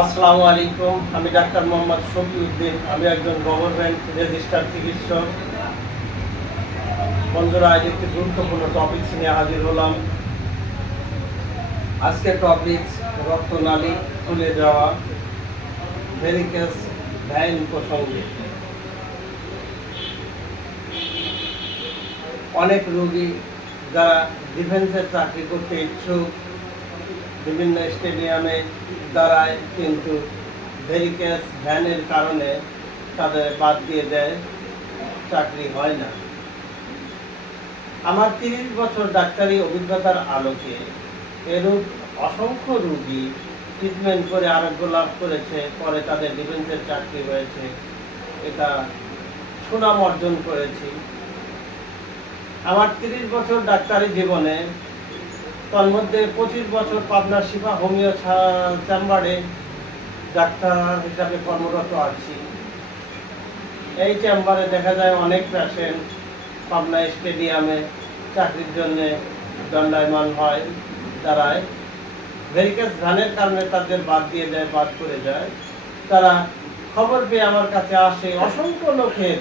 আসসালামু আলাইকুম। আমি ডাক্তার মোহাম্মদ শফিউদ্দিন। আমি একজন গভর্নমেন্ট রেজিস্টার্ড চিকিৎসক। বন্ধুরা, আজ একটি গুরুত্বপূর্ণ টপিকস নিয়ে হাজির হলাম। আজকের টপিকস রক্তনালী ফুলে যাওয়া, ভেরিকেস ভেইন প্রসঙ্গে। অনেক রোগী যারা ডিফেন্সে চাকরি করতে ইচ্ছুক বিভিন্ন স্টেডিয়ামে দাঁড়ায়, কিন্তু ভেরিকেস ভ্যানের কারণে তাদের বাদ দিয়ে দেয়, চাকরি হয় না। আমার 30 বছর ডাক্তারি অভিজ্ঞতার আলোকে এরূপ অসংখ্য রোগী ট্রিটমেন্ট করে আরোগ্য লাভ করেছে, পরে তাদের ডিফেন্সের চাকরি হয়েছে, এটা সুনাম অর্জন করেছি। আমার 30 বছর ডাক্তারি জীবনে তার মধ্যে 25 বছর পাবনা শিফা হোমিও চেম্বারে ডাক্তার হিসাবে কর্মরত আছি। এই চেম্বারে দেখা যায় অনেক পেশেন্ট পাবনা স্টেডিয়ামে চাকরির জন্য দণ্ডায়মান হয়, দাঁড়ায়। ভেরিকেস ভ্যানের কারণে তাদের বাদ দিয়ে দেয়, বাদ করে যায়। তারা খবর পেয়ে আমার কাছে আসে। অসংখ্য লোকের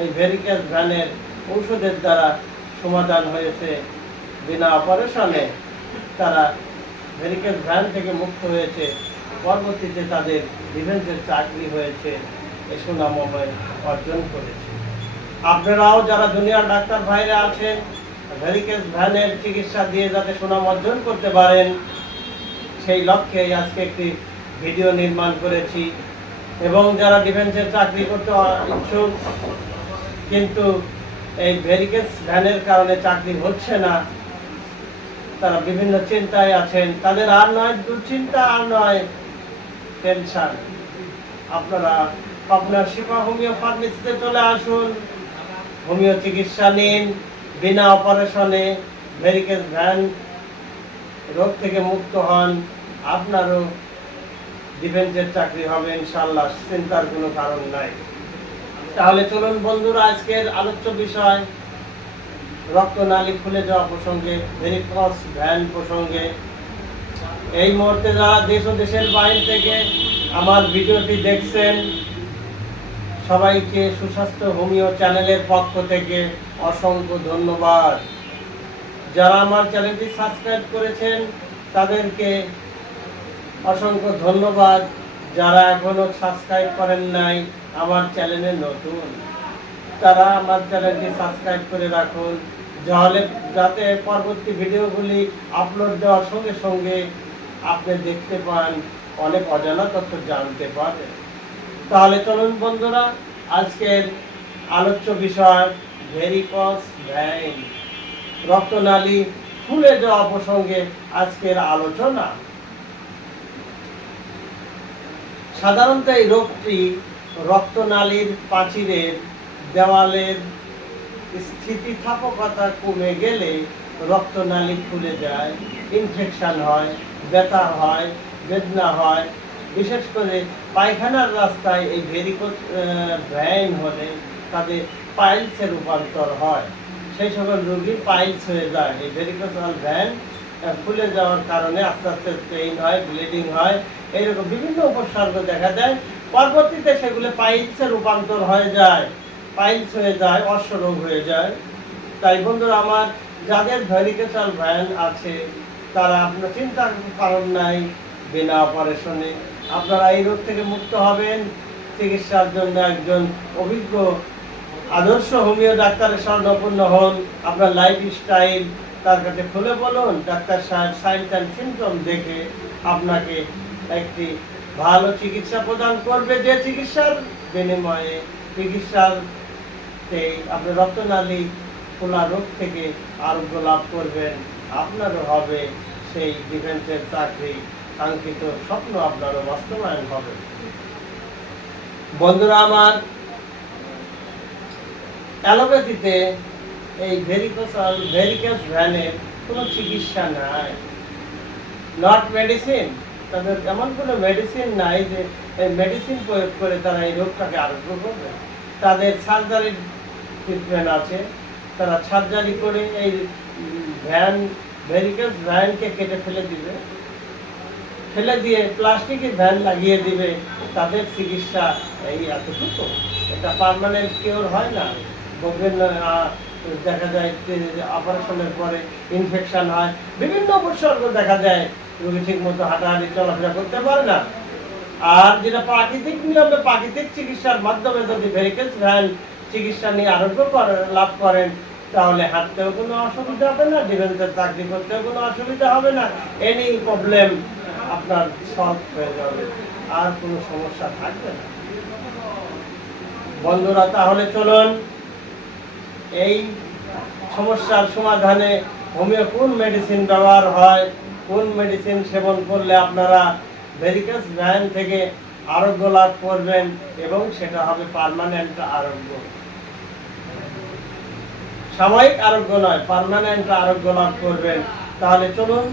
এই ভেরিকেস ভ্যানের ঔষধের দ্বারা সমাধান হয়েছে, বিনা অপারেশনে তারা ভেরিকেস ভ্যান থেকে মুক্ত হয়েছে। পরবর্তীতে তাদের ডিফেন্সের চাকরি হয়েছে, এ সুনাম অর্জন করেছে। আপনারাও যারা জুনিয়র ডাক্তার ভাইরা আছেন, ভেরিকেস ভ্যানের চিকিৎসা দিয়ে যাতে সুনাম অর্জন করতে পারেন, সেই লক্ষ্যে আজকে একটি ভিডিও নির্মাণ করেছি। এবং যারা ডিফেন্সের চাকরি করতে ইচ্ছুক কিন্তু এই ভেরিকেস ভ্যানের কারণে চাকরি হচ্ছে না, তারা বিভিন্ন চিন্তায় আছেন, তাদের আর নয় দুশ্চিন্তা, আর নয় টেনশন, আপনারা আপনার শিফা হোমিও ফার্মেসিতে চলে আসুন, হোমিও চিকিৎসা নিন, বিনা অপারেশনে ভেরিকেস ভ্যান রোগ থেকে মুক্ত হন, আপনারও ডিফেন্সের চাকরি হবে ইনশাআল্লাহ, চিন্তার কোনো কারণ নাই। তাহলে চলুন বন্ধুরা, আজকের আলোচ্য বিষয় রক্তনালী ফুলে যাওয়া প্রসঙ্গে, ভেরিকেস ভ্যান প্রসঙ্গে। এই মুহূর্তে যারা দেশ ও দেশের বাইরে থেকে আমার ভিডিওটি দেখছেন, সবাইকে সুস্বাস্থ্য হোমিও চ্যানেলের পক্ষ থেকে অসংখ্য ধন্যবাদ। যারা আমার চ্যানেলটি সাবস্ক্রাইব করেছেন তাদেরকে অসংখ্য ধন্যবাদ। যারা এখনো সাবস্ক্রাইব করেন নাই, আমার চ্যানেলে নতুন, তারা আমার চ্যানেলটি সাবস্ক্রাইব করে রাখুন, যাতে পরবর্তী ভিডিওগুলি আপলোড দেওয়ার সঙ্গে সঙ্গে আপনি দেখতে পান, অনেক অজানা তথ্য জানতে পারেন। তাহলে চলুন বন্ধুরা, আজকের আলোচ্য বিষয় ভেরিকেস ভেইন, রক্তনালী ফুলে যাওয়া প্রসঙ্গে আজকের আলোচনা। সাধারণত এই রোগটি রক্তনালীর প্রাচীরের দেওয়ালের স্থিতিস্থাপকতা কমে গেলে রক্তনালী ফুলে যায়, ইনফেকশন হয়, ব্যথা হয়, বেদনা হয়। বিশেষ করে পায়খানার রাস্তায় এই ভেরিকেস ভেইন হলে তাদের পাইলসে রূপান্তর হয়। সেই সকল রোগীর পাইলস হয়ে যায়। এই ভেরিকেস ভেইন ফুলে যাওয়ার কারণে আস্তে আস্তে পেইন হয়, ব্লিডিং হয়, এইরকম বিভিন্ন উপসর্গ দেখা দেয়। পরবর্তীতে সেগুলো পাইলসে রূপান্তর হয়ে যায়, পাইলস হয়ে যায়, অশ্বরোগ হয়ে যায়। তাই বন্ধুরা আমার, যাদের ভেরিকেস ভেইন আছে তারা আপনার চিন্তার কারণ নাই, বিনা অপারেশনে আপনারা এই রোগ থেকে মুক্ত হবেন। চিকিৎসার জন্য একজন অভিজ্ঞ আদর্শ হোমিও ডাক্তারের শরণাপন্ন হন। আপনার লাইফ স্টাইল তার কাছে খুলে বলুন, ডাক্তার সাহেব সাইন্স অ্যান্ড সিমটম দেখে আপনাকে একটি ভালো চিকিৎসা প্রদান করবে, যে চিকিৎসার বিনিময়ে চিকিৎসাতে আপনি রক্তনালী ফোলা রোগ থেকে আরোগ্য লাভ করবেন। আপনারও হবে সেই ডিফেন্সের চাকরি, কাঙ্ক্ষিত স্বপ্ন আপনারও বাস্তবায়ন হবে। বন্ধুরা আমার, অ্যালোপ্যাথিতে এই ভেরিকেস ভ্যানের কোনো চিকিৎসা নাই, নট মেডিসিন। তাদের এমন কোনো মেডিসিন নাই যে এই মেডিসিন প্রয়োগ করে তারা এই রোগটাকে আরোগ্য করবে। তাদের সার্জারির ট্রিটমেন্ট আছে, তারা সার্জারি করে এই ভেরিকেস ভ্যানকে কেটে ফেলে দিবে। ফেলে দিয়ে প্লাস্টিকের ভ্যান লাগিয়ে দিবে, তাদের চিকিৎসা এই এতটুকু। এটা পার্মানেন্ট কিওর হয় না। বলবেন দেখা যায় যে অপারেশনের পরে ইনফেকশন হয়, বিভিন্ন উপসর্গ দেখা যায়, রোগী ঠিক মতো হাঁটাহাঁটি চলাফেরা করতে পারে না। আর যেটা প্রাকৃতিক নিয়মে প্রাকৃতিক চিকিৎসার মাধ্যমে যদি ভেরিকেস ভ্যান চিকিৎসা নিয়ে আরোগ্য লাভ করেন, তাহলে হাঁটতেও কোনো অসুবিধা হবে না, ডিফেন্সের চাকরি করতেও কোনো অসুবিধা হবে না, এনি প্রবলেম আপনার সলভ হয়ে যাবে, আর কোনো সমস্যা থাকবে না। বন্ধুরা, তাহলে চলুন এই সমস্যার সমাধানে হোমিও কোন মেডিসিন ব্যবহার হয়, কোন মেডিসিন সেবন করলে আপনারা ভেরিকেস ভ্যান থেকে আরোগ্য লাভ করবেন এবং সেটা হবে পার্মানেন্ট আরোগ্য, সাময়িক আরোগ্য নয়, পার্মানেন্ট আরোগ্য লাভ করবেন। তাহলে চলুন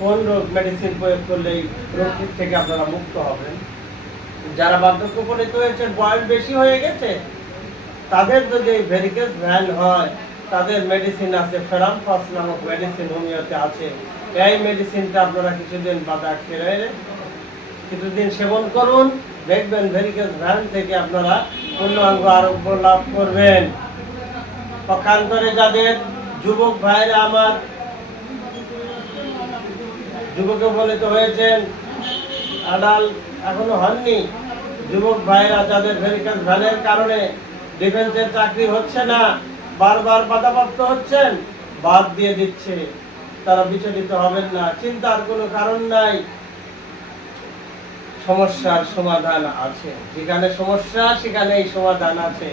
কোন রোগ মেডিসিন প্রয়োগ করলে এই রোগটির থেকে আপনারা মুক্ত হবেন। যারা বার্ধক্য উপনীত হয়েছে, বয়স বেশি হয়ে গেছে, তাদের যদি ভেরিকেস ভ্যান হয়, তাদের মেডিসিন আছে, ফেরামপাস নামক মেডিসিন হোমিওতে আছে। এই মেডিসিনটা আপনারা কিছুদিন বাদা খেলে কিছুদিন সেবন করুন, দেখবেন ভেরিকেস ভ্যান থেকে আপনারা পূর্ণাঙ্গ আরোগ্য লাভ করবেন। পক্ষান্তরে যাদের যুবক ভাইরা আমার যুবকে উপনীত হয়েছেন, আডাল্ট এখনো হননি, যুবক ভাইরা যাদের ভেরিকেস ভ্যানের কারণে ডিফেন্সের চাকরি হচ্ছে না, বারবার বাধাপ্রাপ্ত হচ্ছেন, বাদ দিয়ে দিচ্ছে, তারা বিচলিত হবেন না, চিন্তার কোনো কারণ নাই। সমস্যার সমাধান আছে, যেখানে সমস্যা সেখানে এই সমাধান আছে।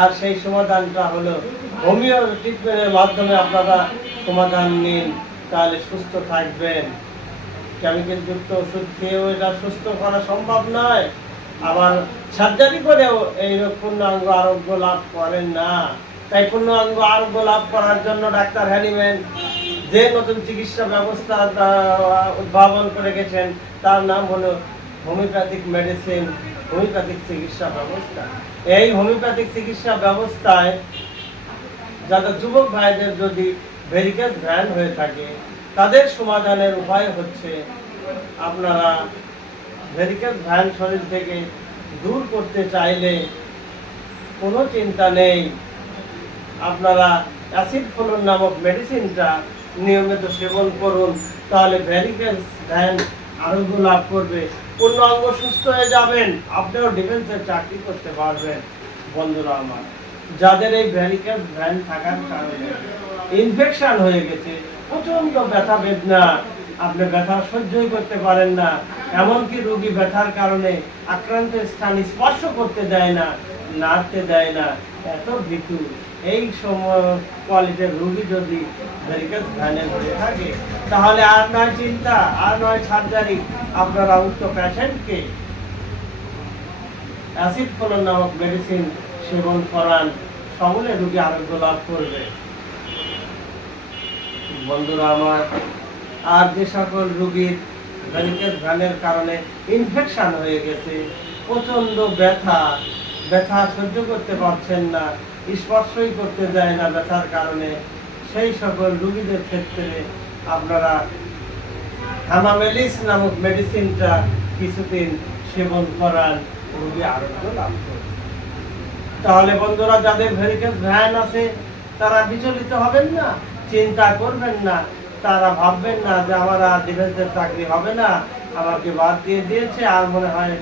আর সেই সমাধানটা হলো হোমিও ট্রিটমেন্টের মাধ্যমে আপনারা সমাধান নিন, তাহলে সুস্থ থাকবেন। কেমিক্যাল যুক্ত ওষুধ খেয়েও এটা সুস্থ করা সম্ভব নয়, আবার সার্জারি করেও এই রোগ পূর্ণাঙ্গ আরোগ্য লাভ করেন না। তাই পূর্ণাঙ্গ আরোগ্য লাভ করার জন্য ডাক্তার হ্যানিম্যান যে নতুন চিকিৎসা ব্যবস্থা উদ্ভাবন করে গেছেন, তার নাম হলো হোমিওপ্যাথিক মেডিসিন, হোমিওপ্যাথিক চিকিৎসা ব্যবস্থা। এই হোমিওপ্যাথিক চিকিৎসা ব্যবস্থায় যাদের যুবক ভাইদের যদি ভেরিকেস ভ্যান হয়ে থাকে, তাদের সমাধানের উপায় হচ্ছে আপনারা ভেরিকেস ভ্যান শরীর থেকে দূর করতে চাইলে কোনো চিন্তা নেই, আপনারা অ্যাসিড ফলন নামক মেডিসিনটা নিয়মিত সেবন করুন, তাহলে ভেরিকেস ভ্যান আরোগ্য লাভ করবে, পূর্ণ অঙ্গ সুস্থ হয়ে যাবেন, আপনিও ডিফেন্সের চাকরি করতে পারবেন। বন্ধুরা আমার, যাদের এই ভেরিকেস ভ্যান থাকার কারণে ইনফেকশন হয়ে গেছে, প্রচন্ড ব্যথা বেদনা, আপনি ব্যথা সহ্যই করতে পারেন না, এমনকি রোগী ব্যথার কারণে আক্রান্ত স্থান স্পর্শ করতে দেয় না, নাড়তে দেয় না, এত ভীতু, এই সময় কোয়ালিটির রোগী যদি ভেরিকেস ভ্যানে হয়ে থাকে, তাহলে আর নয় চিন্তা, আর নয় সার্জারি, আপনারা উক্ত পেশেন্টকে অ্যাসিড ফলন নামক মেডিসিন সেবন করান, সকলে রোগী আরোগ্য লাভ করবে। বন্ধুরা আমার, আর যে সকল রোগীর ভেরিকেস ভ্যানের কারণে ইনফেকশন হয়ে গেছে, প্রচন্ড ব্যথা, ব্যথা সহ্য করতে পারছেন না, স্পর্শই করতে দেয় না ব্যথার কারণে, সেই সকল রোগীদের ক্ষেত্রে আপনারা হামামেলিস নামক মেডিসিনটা কিছুদিন সেবন করান, রোগী আরোগ্য লাভ করবে। তাহলে বন্ধুরা, যাদের ভেরিকেস ভ্যান আছে তারা বিচলিত হবেন না, চিন্তা করবেন না, তারা ভাববেন না যে আমার আর ডিফেন্সের চাকরি হবে না, আমাকে বাদ দিয়ে দিয়েছে, আর মনে হয়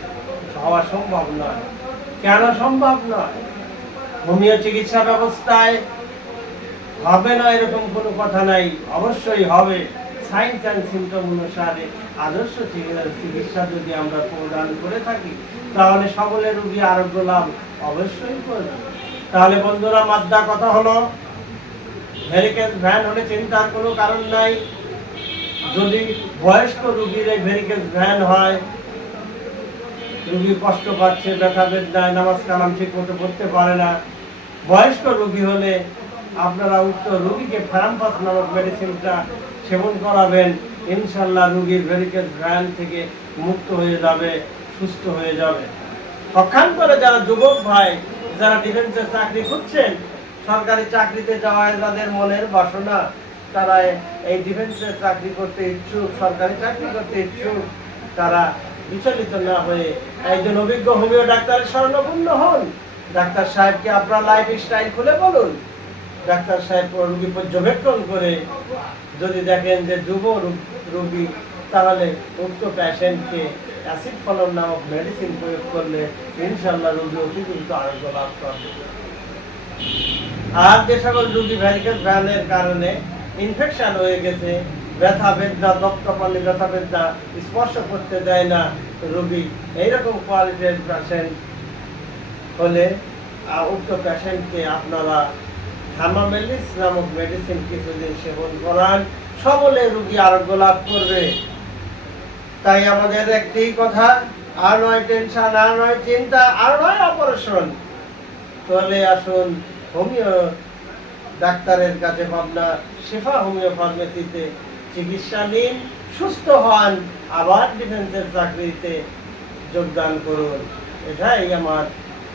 হওয়া সম্ভব নয়। কেন সম্ভব নয়? হোমিও চিকিৎসা ব্যবস্থায় হবে না এরকম কোনো কথা নাই, অবশ্যই হবে। সাইন্স অ্যান্ড সিমটম অনুসারে আদর্শ চিকিৎসা যদি আমরা প্রদান করে থাকি, তাহলে সকলের রোগী আরোগ্য লাভ অবশ্যই করবে। তাহলে বন্ধুরা, মাদ্দা কথা হলো, ভেরিকেস ভ্যান হলে চিন্তার কোনো কারণ নাই। যদি বয়স্ক রোগীর এই ভেরিকেস ভ্যান হয়, রোগী কষ্ট পাচ্ছে, ব্যথা বেদনায়, নামাজ কালাম ঠিক মতো পড়তে পারে না, বয়স্ক রোগী হলে আপনারা উক্ত রোগীকে ফেরামপাস নামক মেডিসিনটা সেবন করাবেন, ইনশাল্লাহ রোগীর ভেরিকেস ভ্যান থেকে মুক্ত হয়ে যাবে, সুস্থ হয়ে যাবে। পক্ষান্তরে যারা যুবক ভাই, যারা ডিফেন্সের চাকরি খুঁজছেন, সরকারি চাকরিতে যাওয়ায় যাদের মনের বাসনা, তারা এই ডিফেন্সের চাকরি করতে ইচ্ছুক, সরকারি চাকরি করতে ইচ্ছুক, তারা বিচলিত না হয়ে একজন অভিজ্ঞ হোমিও ডাক্তারের শরণাপন্ন হন। ডাক্তার সাহেবকে আপনার লাইফ স্টাইল খুলে বলুন। ডাক্তার সাহেব রোগী পর্যবেক্ষণ করে যদি দেখেন যে যুব রোগী, তাহলে উক্ত পেশেন্টকে অ্যাসিড ফলন নামক মেডিসিন প্রয়োগ করলে ইনশাল্লাহ রোগী অতি দ্রুত আরোগ্য লাভ করবে। আর যে সকল রোগী ভ্যারিকেজ ভ্যানের কারণে ইনফেকশন হয়ে গেছে, ব্যথা বেদনা, রক্তপানি ব্যথা বেদনা স্পর্শ করতে দেয় না রোগী, এইরকম কোয়ালিটির পেশেন্ট হলে উক্ত পেশেন্টকে আপনারা হামামেলিস নামক মেডিসিন কিছুদিন সেবন করান, সকলে রোগী আরোগ্য লাভ করবে। তাই আমাদের একটি কথা, আর নয় টেনশন, আর নয় চিন্তা, আর নয় অপারেশন। চলে আসুন হোমিও ডাক্তারের কাছে, পাবনা শেফা হোমিও ফার্মেসিতে চিকিৎসা নিন, সুস্থ হন, আবার ডিফেন্সের চাকরিতে যোগদান করুন। এটাই আমার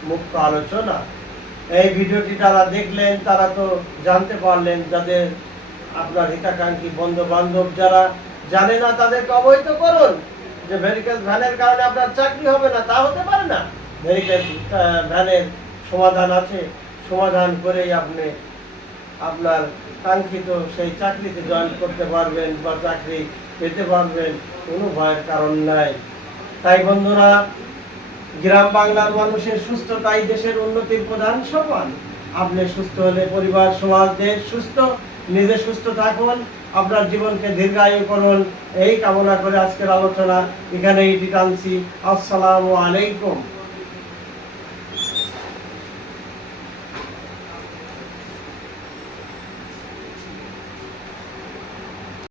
মুখ্য আলোচনা। এই ভিডিওটি যারা দেখলেন তারা তো জানতে পারলেন, যাদের আপনার হিতাকাঙ্ক্ষী বন্ধু বান্ধব যারা জানে না তাদেরকে অবহিত করুন যে ভেরিকেজ ভ্যানের কারণে আপনার চাকরি হবে না, তা হতে পারে না। ভেরিকেজ ভ্যানের সমাধান আছে, সমাধান করেই আপনি আপনার কাঙ্ক্ষিত সেই চাকরিতে জয়েন করতে পারবেন বা চাকরি পেতে পারবেন, কোনো ভয়ের কারণ নাই। তাই বন্ধুরা, গ্রাম বাংলার মানুষের সুস্থতাই দেশের উন্নতির প্রধান সোপান। আপনি সুস্থ হলে পরিবার, সমাজ, দেশ সুস্থ। নিজে সুস্থ থাকুন, আপনার জীবনকে দীর্ঘায়ু করুন, এই কামনা করে আজকের আলোচনা এখানেই টানছি। আসসালামু আলাইকুম।